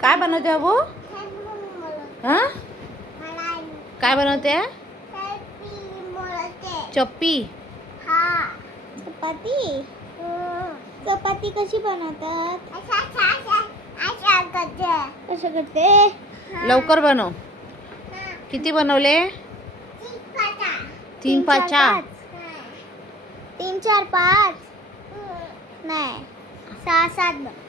काय बनवते बाबू काय बनवते चप्पी चपाती कशी बनवतात लवकर बनव किती बनवले तीन पाच चार तीन चार पाच नाही सहा सात बनव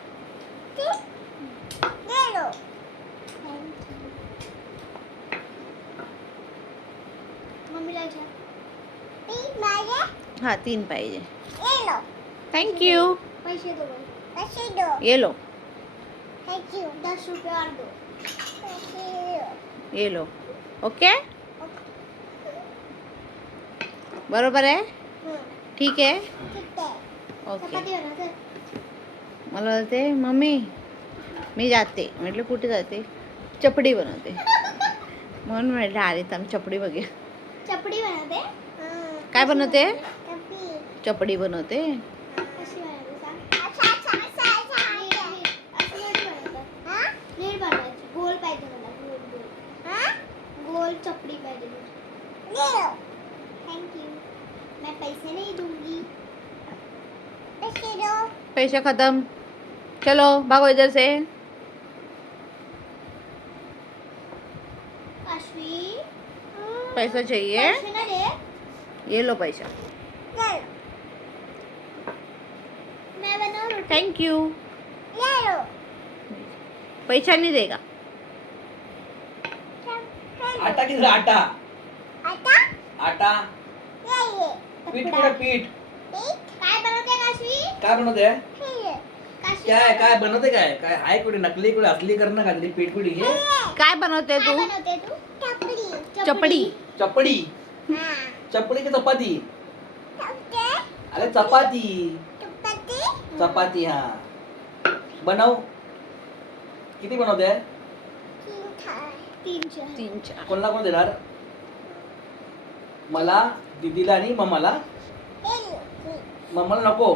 हाँ तीन पाइजे थैंक यू ये लो।, भाएशे भाएशे। लो ये लो ओके okay? okay. बराबर है ठीक है ठीक है ओके okay. मला मम्मी मी जाते म्हटलं कुठे जाते चपडी बनते म्हणून म्हटलं आले चपडी बघे चपडी बनवते काय बनवते चपडी बनवते पैसे खत्म चलो भागो इधर से पैसा चाहिए ये लो पैसा थैंक यू पैसा नहीं देगा आटा किधर आटा आटा आटा ये ये पीठ पीठ पीठ काय बनते काय बनते काय काय बनवते काय काय आहे कुठे नकली कुठे असली करणं खात्री पीठ पिढी काय बनवते तू चपडी चपडी चपडी की चपाती अरे चपाती चपाती हा बनव किती बनवते कोणला कोण देणार मला दिदीला आणि मम्माला मम्माला नको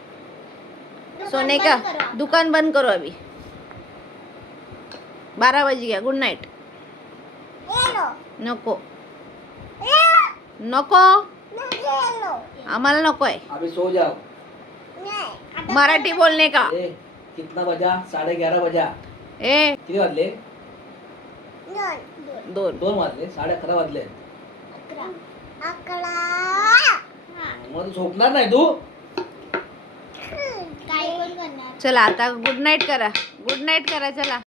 सोने का दुकान बंद करू आम्ही बारा वाजे घ्या गुड नाईट नको नको आम्हाला नको आहे मराठी बोलने का किती वाजा साडे गारा वाजा वाजले दोन दोन वाजले साडे अकरा वाजले मग झोपणार ना, ना, नाही तू चला आता गुड नाईट करा गुड नाईट करा, करा चला